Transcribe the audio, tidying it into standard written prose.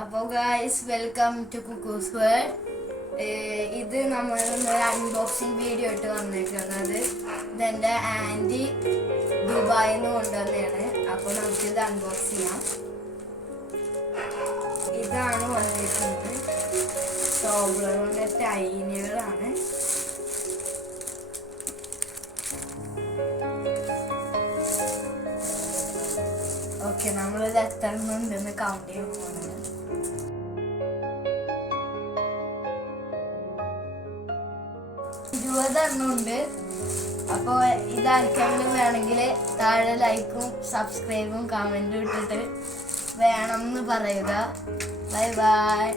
അപ്പോൾ guys welcome to കുക്കൂസ് world. ഇത് നമ്മൾ അൺബോക്സിങ് വീഡിയോ ഇട്ട് വന്നിരിക്കുന്നത്. ഇതെൻ്റെ ആൻറ്റി ദുബായിൽ നിന്ന് കൊണ്ടുവന്നതാണ്. അപ്പോൾ നമുക്കിത് അൺബോക്സ് ചെയ്യാം. ഇതാണ് വന്നിരിക്കുന്നത്. ടോബ്ലറിൻ്റെ ടൈനുകളാണ്. ഓക്കെ, നമ്മളിത് എത്ര ഉണ്ടെന്ന് കൗണ്ട് ചെയ്യാൻ പോകുന്നത്. 20 ഉണ്ട്. അപ്പോൾ ഇതാർക്കെങ്കിലും വേണമെങ്കിൽ താഴെ ലൈക്കും സബ്സ്ക്രൈബും കമൻറ്റും ഇട്ടിട്ട് വേണം എന്ന് പറയുക. Bye bye.